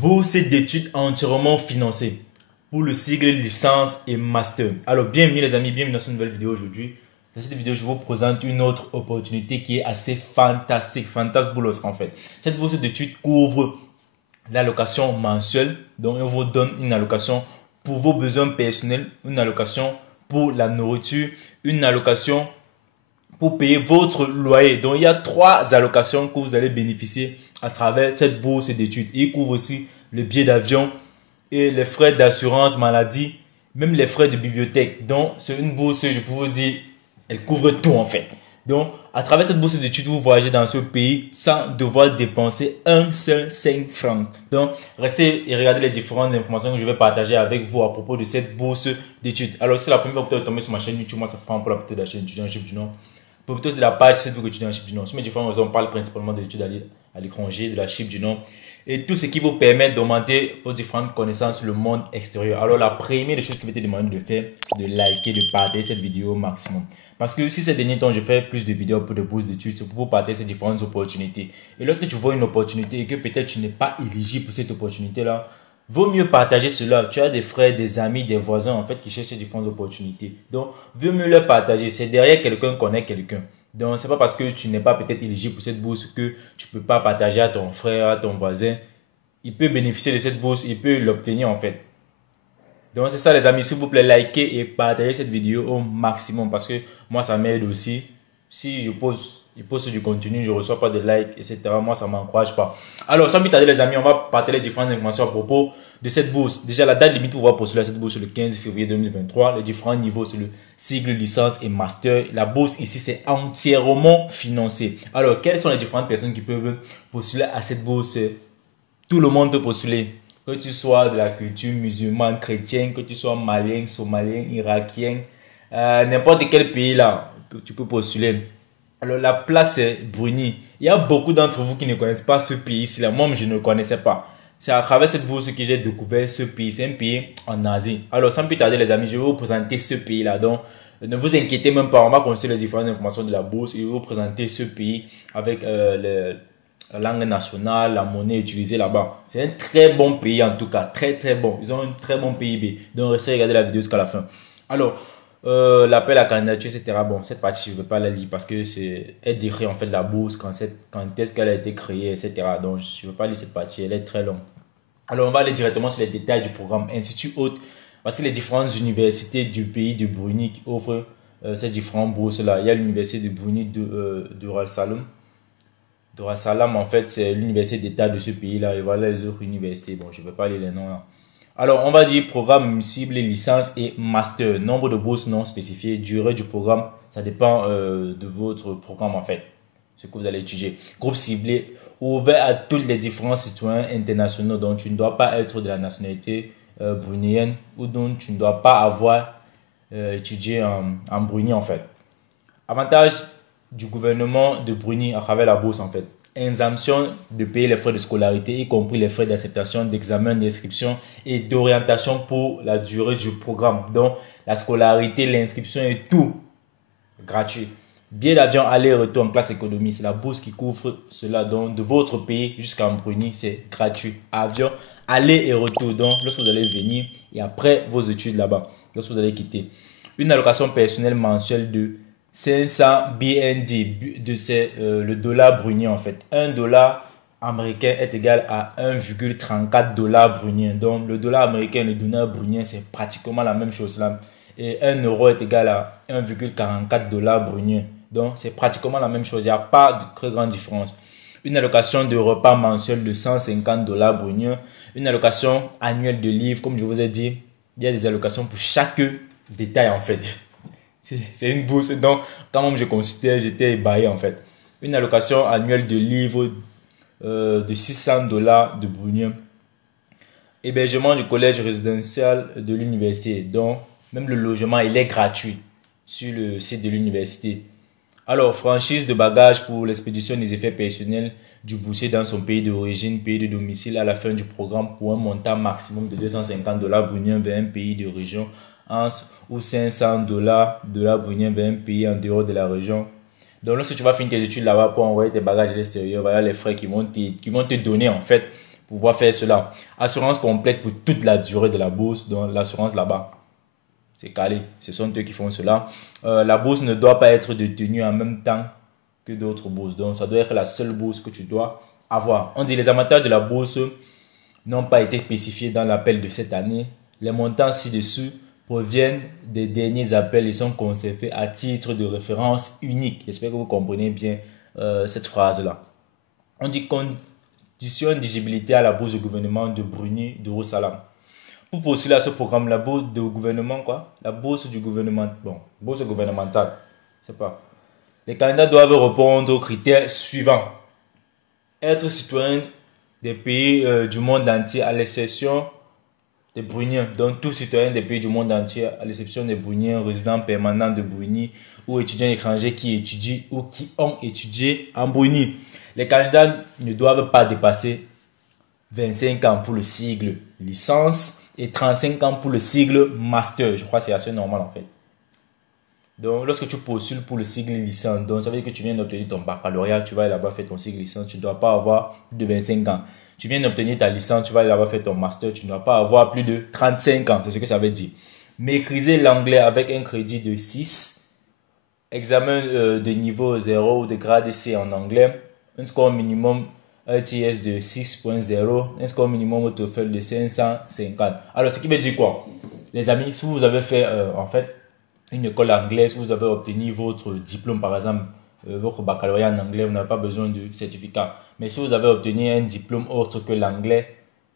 Bourse d'études entièrement financée pour le sigle licence et master. Alors bienvenue les amis, bienvenue dans cette nouvelle vidéo aujourd'hui. Dans cette vidéo, je vous présente une autre opportunité qui est assez fantastique, fantabulous en fait. Cette bourse d'études couvre l'allocation mensuelle, donc on vous donne une allocation pour vos besoins personnels, une allocation pour la nourriture, une allocation pour payer votre loyer. Donc, il y a 3 allocations que vous allez bénéficier à travers cette bourse d'études. Il couvre aussi le billet d'avion et les frais d'assurance maladie, même les frais de bibliothèque. Donc, c'est une bourse, je peux vous dire, elle couvre tout en fait. Donc, à travers cette bourse d'études, vous voyagez dans ce pays sans devoir dépenser un seul 5 francs. Donc, restez et regardez les différentes informations que je vais partager avec vous à propos de cette bourse d'études. Alors, si c'est la première fois que vous tombez sur ma chaîne YouTube, moi, ça prend pour la petite de la chaîne étudiant du Nord. Plutôt de la page Facebook étudiant Chypre du Nord. Sur mes différentes raisons, on parle principalement de l'étude à l'étranger, de la Chypre du Nord et tout ce qui vous permet d'augmenter vos différentes connaissances sur le monde extérieur. Alors, la première des choses que je vais te demander de faire, c'est de liker, de partager cette vidéo au maximum. Parce que si ces derniers temps, je fais plus de vidéos pour de bourses d'études, c'est pour vous partager ces différentes opportunités. Et lorsque tu vois une opportunité et que peut-être tu n'es pas éligible pour cette opportunité-là, vaut mieux partager cela. Tu as des frères, des amis, des voisins en fait qui cherchent différentes opportunités. Donc, vaut mieux leur partager. C'est derrière quelqu'un qu'on est quelqu'un. Donc, c'est pas parce que tu n'es pas peut-être éligible pour cette bourse que tu peux pas partager à ton frère, à ton voisin. Il peut bénéficier de cette bourse, il peut l'obtenir en fait. Donc, c'est ça les amis. S'il vous plaît, likez et partagez cette vidéo au maximum parce que moi, ça m'aide aussi. Si je poste du contenu, je ne reçois pas de likes, etc. Moi, ça ne m'encourage pas. Alors, sans plus tarder, les amis, on va partager les différentes informations à propos de cette bourse. Déjà, la date limite pour pouvoir postuler à cette bourse, c'est le 15 février 2023. Les différents niveaux, c'est le sigle, licence et master. La bourse ici, c'est entièrement financé. Alors, quelles sont les différentes personnes qui peuvent postuler à cette bourse? Tout le monde peut postuler. Que tu sois de la culture musulmane, chrétienne, que tu sois malien, somalien, irakien, n'importe quel pays là, tu peux postuler. Alors la place c'est Bruni. Il y a beaucoup d'entre vous qui ne connaissent pas ce pays-ci là. Moi je ne le connaissais pas. C'est à travers cette bourse que j'ai découvert ce pays. C'est un pays en Asie. Alors sans plus tarder les amis, je vais vous présenter ce pays là. Donc ne vous inquiétez même pas. On va consulter les différentes informations de la bourse et je vais vous présenter ce pays avec la langue nationale, la monnaie utilisée là-bas. C'est un très bon pays en tout cas. Très très bon. Ils ont un très bon PIB. Donc restez regarder la vidéo jusqu'à la fin. Alors l'appel à candidature, etc. Bon, cette partie, je ne vais pas la lire parce que c'est elle décrit en fait la bourse, quand est-ce qu'elle a été créée, etc. Donc, je ne vais pas lire cette partie, elle est très longue. Alors, on va aller directement sur les détails du programme Institut Hôte. Voici les différentes universités du pays de Brunei qui offrent ces différentes bourses-là. Il y a l'université de Brunei Darussalam. Darussalam, en fait, c'est l'université d'État de ce pays-là. Et voilà les autres universités. Bon, je ne vais pas lire les noms là. Alors, on va dire programme cible, licence et master. Nombre de bourses non spécifiées. Durée du programme, ça dépend de votre programme en fait. Ce que vous allez étudier. Groupe ciblé, ouvert à tous les différents citoyens internationaux. Donc, tu ne dois pas être de la nationalité brunéenne ou donc tu ne dois pas avoir étudié en Brunei en fait. Avantage du gouvernement de Brunei à travers la bourse en fait. Exemption de payer les frais de scolarité, y compris les frais d'acceptation, d'examen, d'inscription et d'orientation pour la durée du programme. Donc, la scolarité, l'inscription et tout gratuit. Billet d'avion aller-retour en classe économie, c'est la bourse qui couvre cela. Donc, de votre pays jusqu'en Brunei, c'est gratuit. Avion aller et retour. Donc, lorsque vous allez venir et après vos études là-bas, lorsque vous allez quitter. Une allocation personnelle mensuelle de 500 BND, c'est le dollar brunei en fait. 1 dollar américain est égal à 1,34 dollars brunei. Donc le dollar américain et le dollar brunei c'est pratiquement la même chose là. Et 1 euro est égal à 1,44 dollars brunei. Donc c'est pratiquement la même chose. Il n'y a pas de très grande différence. Une allocation de repas mensuel de 150 dollars brunei. Une allocation annuelle de livres. Comme je vous ai dit, il y a des allocations pour chaque détail en fait. C'est une bourse. Donc, quand même je considère, j'étais ébahi en fait. Une allocation annuelle de livres de 600 dollars de Brunei. Hébergement du collège résidentiel de l'université. Donc, même le logement, il est gratuit sur le site de l'université. Alors, franchise de bagages pour l'expédition des effets personnels du boursier dans son pays d'origine, pays de domicile à la fin du programme pour un montant maximum de 250 dollars brunei vers un pays de région ou 500 dollars brunei vers un pays en dehors de la région. Donc lorsque tu vas finir tes études là-bas pour envoyer tes bagages à l'extérieur, voilà les frais qui vont te donner en fait pouvoir faire cela. Assurance complète pour toute la durée de la bourse, donc l'assurance là-bas. C'est calé, ce sont eux qui font cela. La bourse ne doit pas être détenue en même temps que d'autres bourses. Donc, ça doit être la seule bourse que tu dois avoir. On dit les amateurs de la bourse n'ont pas été spécifiés dans l'appel de cette année. Les montants ci-dessus proviennent des derniers appels et sont conservés à titre de référence unique. J'espère que vous comprenez bien cette phrase-là. On dit condition d'éligibilité à la bourse de gouvernement de Bruni d'Urusalam. Pour postuler à ce programme, la bourse de gouvernement, la bourse du gouvernement, bourse gouvernementale, je sais pas. Les candidats doivent répondre aux critères suivants. Être citoyen des pays du monde entier à l'exception des Bruniens. Donc, tous citoyens des pays du monde entier à l'exception des Bruniens, résidents permanents de Bruni ou étudiants étrangers qui étudient ou qui ont étudié en Bruni. Les candidats ne doivent pas dépasser 25 ans pour le sigle licence et 35 ans pour le sigle master. Je crois que c'est assez normal en fait. Donc, lorsque tu postules pour le sigle licence, donc ça veut dire que tu viens d'obtenir ton baccalauréat, tu vas là-bas faire ton sigle licence, tu ne dois pas avoir plus de 25 ans. Tu viens d'obtenir ta licence, tu vas là-bas faire ton master, tu ne dois pas avoir plus de 35 ans. C'est ce que ça veut dire. Maîtriser l'anglais avec un crédit de 6, examen de niveau 0 ou de grade C en anglais, un score minimum ETS de 6.0, un score minimum au TOEFL de 550. Alors, ce qui veut dire quoi? Les amis, si vous avez fait en fait une école anglaise, vous avez obtenu votre diplôme, par exemple, votre baccalauréat en anglais, vous n'avez pas besoin de certificat. Mais si vous avez obtenu un diplôme autre que l'anglais,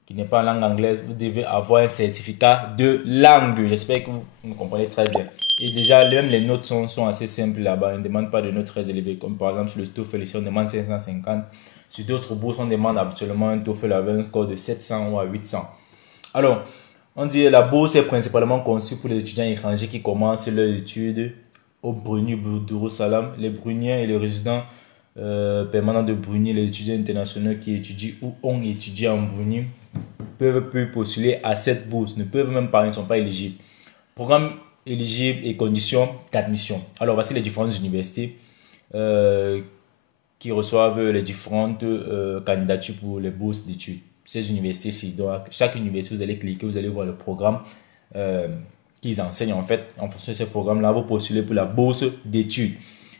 qui n'est pas en langue anglaise, vous devez avoir un certificat de langue. J'espère que vous me comprenez très bien. Et déjà, même les notes sont assez simples là-bas. On ne demande pas de notes très élevées. Comme par exemple sur le TOEFL, ici on demande 550. Sur d'autres bourses, on demande habituellement un TOEFL avec un score de 700 ou à 800. Alors, on dit que la bourse est principalement conçue pour les étudiants étrangers qui commencent leurs études au Bruni d'Urusalam. Les Bruniens et les résidents permanents de Bruni, les étudiants internationaux qui étudient ou ont étudié en Bruni peuvent plus postuler à cette bourse, ne peuvent même pas, ils ne sont pas éligibles. Programme éligible et conditions d'admission. Alors, voici les différentes universités qui reçoivent les différentes candidatures pour les bourses d'études. Ces universités-ci, donc chaque université, vous allez cliquer, vous allez voir le programme qu'ils enseignent en fait. En fonction de ce programme-là, vous postulez pour la bourse d'études.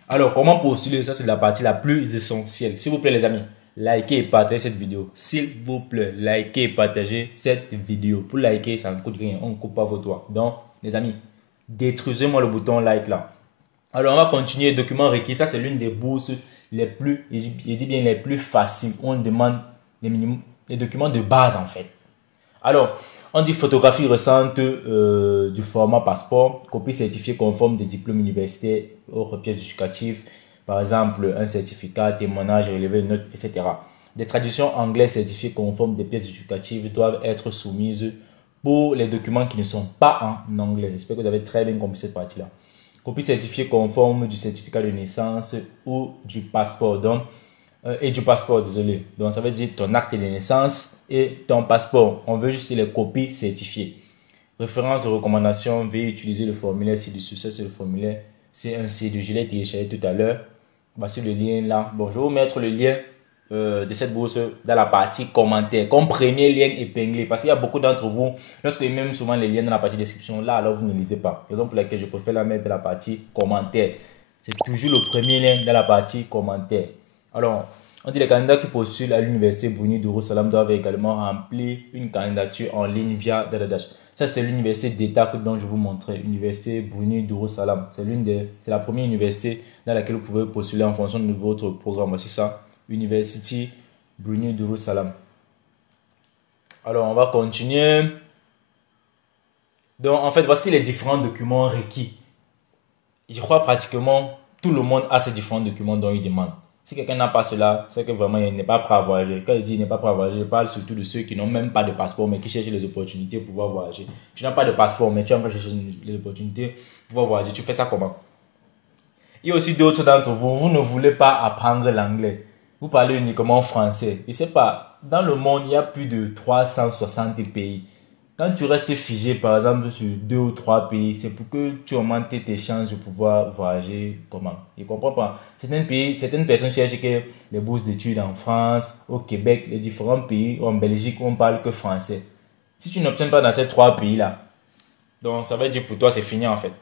Alors, comment postuler? Ça, c'est la partie la plus essentielle. S'il vous plaît, les amis, likez et partagez cette vidéo. S'il vous plaît, likez et partagez cette vidéo. Pour liker, ça ne coûte rien. On ne coupe pas vos doigts. Donc, les amis, détruisez-moi le bouton like là. Alors, on va continuer. Documents requis. Ça, c'est l'une des bourses les plus, je dis bien les plus faciles. On demande les documents de base en fait. Alors, on dit photographie récente du format passeport, copie certifiée conforme des diplômes universitaires, autres pièces justificatives, par exemple un certificat, témoignage, relevé de notes, etc. Des traductions anglaises certifiées conformes des pièces justificatives doivent être soumises pour les documents qui ne sont pas en anglais. J'espère que vous avez très bien compris cette partie-là. Copie certifiée conforme du certificat de naissance ou du passeport. Donc, désolé. Donc, ça veut dire ton acte de naissance et ton passeport. On veut juste les copies certifiées. Référence de recommandation, veuillez utiliser le formulaire ci-dessus. Ça, c'est le formulaire C1C2. Je l'ai téléchargé tout à l'heure. Voici le lien là. Bon, je vais vous mettre le lien de cette bourse dans la partie commentaires. Comme premier lien épinglé. Parce qu'il y a beaucoup d'entre vous, lorsque même souvent les liens dans la partie description, là, alors vous ne lisez pas. Raison pour laquelle je préfère la mettre dans la partie commentaires. C'est toujours le premier lien dans la partie commentaires. Alors, on dit les candidats qui postulent à l'université Bruni d'Urusalam doivent également remplir une candidature en ligne via Datadash. Ça, c'est l'université d'État dont je vous montrais, l'université Bruni d'Urusalam. C'est la première université dans laquelle vous pouvez postuler en fonction de votre programme. Voici ça, University Bruni d'Urusalam. Alors, on va continuer. Donc, en fait, voici les différents documents requis. Je crois pratiquement tout le monde a ces différents documents dont il demande. Si quelqu'un n'a pas cela, c'est que vraiment il n'est pas prêt à voyager. Quand je dis il n'est pas prêt à voyager, je parle surtout de ceux qui n'ont même pas de passeport mais qui cherchent les opportunités pour pouvoir voyager. Tu n'as pas de passeport mais tu es en train de chercher les opportunités pour pouvoir voyager. Tu fais ça comment? Il y a aussi d'autres d'entre vous, vous ne voulez pas apprendre l'anglais. Vous parlez uniquement français. Je ne sais pas, dans le monde, il y a plus de 360 pays. Quand tu restes figé, par exemple, sur 2 ou 3 pays, c'est pour que tu augmentes tes chances de pouvoir voyager. Comment? Je ne comprends pas. Certains pays, certaines personnes cherchent que les bourses d'études en France, au Québec, les différents pays, ou en Belgique, où on parle que français. Si tu n'obtiens pas dans ces 3 pays-là, donc ça veut dire pour toi, c'est fini en fait.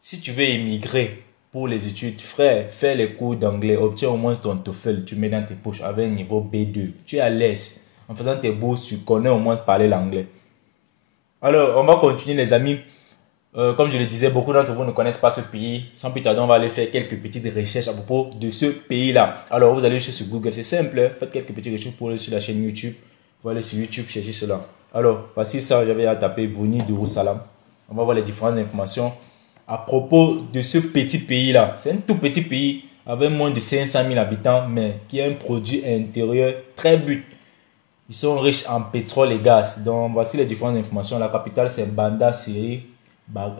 Si tu veux émigrer pour les études, frère, fais les cours d'anglais, obtiens au moins ton TOEFL, tu mets dans tes poches avec un niveau B2. Tu es à l'aise. En faisant tes bourses, tu connais au moins parler l'anglais. Alors, on va continuer les amis. Comme je le disais, beaucoup d'entre vous ne connaissent pas ce pays. Sans plus tarder, on va aller faire quelques petites recherches à propos de ce pays-là. Alors, vous allez sur Google, c'est simple. Hein? Faites quelques petites recherches pour aller sur la chaîne YouTube. Vous allez sur YouTube chercher cela. Alors, voici ça, j'avais à taper Brunei Darussalam. On va voir les différentes informations à propos de ce petit pays-là. C'est un tout petit pays avec moins de 500 000 habitants, mais qui a un produit intérieur très but. Ils sont riches en pétrole et gaz. Donc, voici les différentes informations. La capitale, c'est Bandar Seri.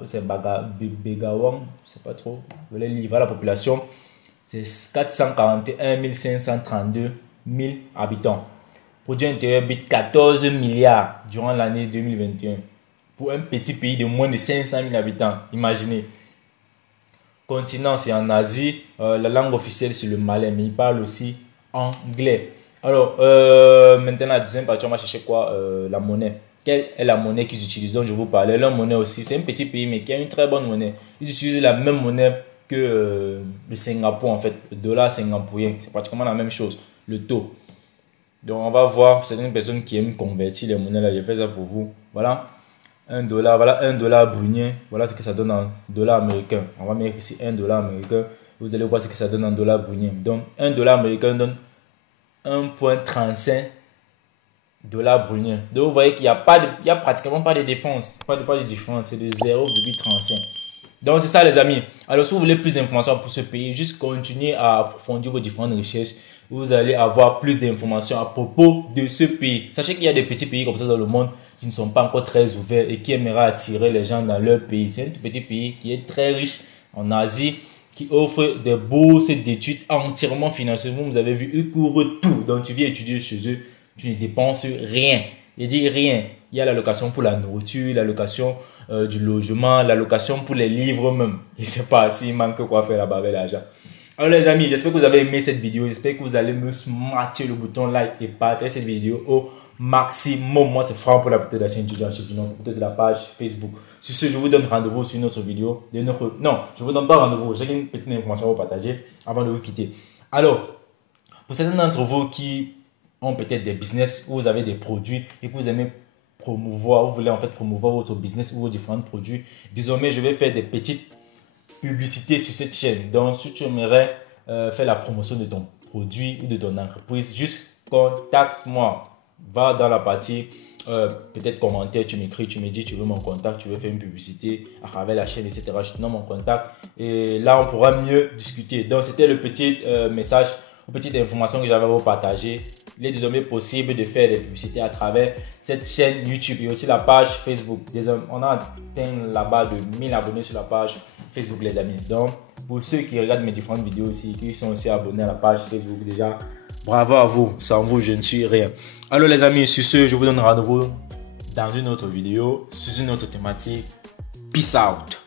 C'est Begawan. Je ne sais pas trop. Je vais lire. La population, c'est 441 532 000 habitants. Produit intérieur brut 14 milliards durant l'année 2021. Pour un petit pays de moins de 500 000 habitants. Imaginez. Continent, c'est en Asie. La langue officielle, c'est le malais. Mais il parle aussi anglais. Alors, maintenant, la deuxième partie, on va chercher quoi? La monnaie. Quelle est la monnaie qu'ils utilisent? Donc, je vous parlais. Leur monnaie aussi, c'est un petit pays, mais qui a une très bonne monnaie. Ils utilisent la même monnaie que le Singapour, en fait. Le dollar singapourien, c'est pratiquement la même chose. Le taux. Donc, on va voir certaines personnes qui aiment convertir les monnaies. Là, j'ai fait ça pour vous. Voilà. $1, voilà $1 brunei. Voilà ce que ça donne en dollars américains. On va mettre ici $1 américain. Vous allez voir ce que ça donne en dollars brunei. Donc, $1 américain donne 1,35 $ brunei. Donc vous voyez qu'il n'y a, a pratiquement pas de défense. Pas de différence. C'est de 0,35. Donc c'est ça les amis. Alors si vous voulez plus d'informations pour ce pays, juste continuez à approfondir vos différentes recherches. Vous allez avoir plus d'informations à propos de ce pays. Sachez qu'il y a des petits pays comme ça dans le monde qui ne sont pas encore très ouverts et qui aimeraient attirer les gens dans leur pays. C'est un tout petit pays qui est très riche en Asie, qui offre des bourses d'études entièrement financées. Vous avez vu, ils couvrent tout. Donc, tu viens étudier chez eux, tu ne dépenses rien. Je dis rien. Il y a l'allocation pour la nourriture, l'allocation du logement, l'allocation pour les livres même. Je ne sais pas s'il manque quoi faire là-bas avec l'argent. Alors les amis, j'espère que vous avez aimé cette vidéo. J'espère que vous allez me smatcher le bouton like et partager cette vidéo au maximum. Moi, c'est Franck pour la petite de la chaîne étudiant chez Junon, pour de la page Facebook. Sur ce, je vous donne rendez-vous sur une autre vidéo. Non, je ne vous donne pas rendez-vous. J'ai une petite information à vous partager avant de vous quitter. Alors, pour certains d'entre vous qui ont peut-être des business où vous avez des produits et que vous aimez promouvoir, vous voulez en fait promouvoir votre business ou vos différents produits, désormais, je vais faire des petites publicités sur cette chaîne. Donc, si tu aimerais faire la promotion de ton produit ou de ton entreprise, juste contacte-moi. Va dans la partie peut-être commentaire, tu m'écris, tu me dis tu veux mon contact, tu veux faire une publicité à travers la chaîne, etc. Je te donne mon contact et là on pourra mieux discuter. Donc c'était le petit message, une petite information que j'avais à vous partager. Il est désormais possible de faire des publicités à travers cette chaîne YouTube et aussi la page Facebook. Désormais, on a atteint là-bas de 1000 abonnés sur la page Facebook les amis. Donc pour ceux qui regardent mes différentes vidéos aussi, qui sont aussi abonnés à la page Facebook déjà, bravo à vous, sans vous je ne suis rien. Alors les amis, sur ce, je vous donne rendez-vous dans une autre vidéo, sur une autre thématique. Peace out.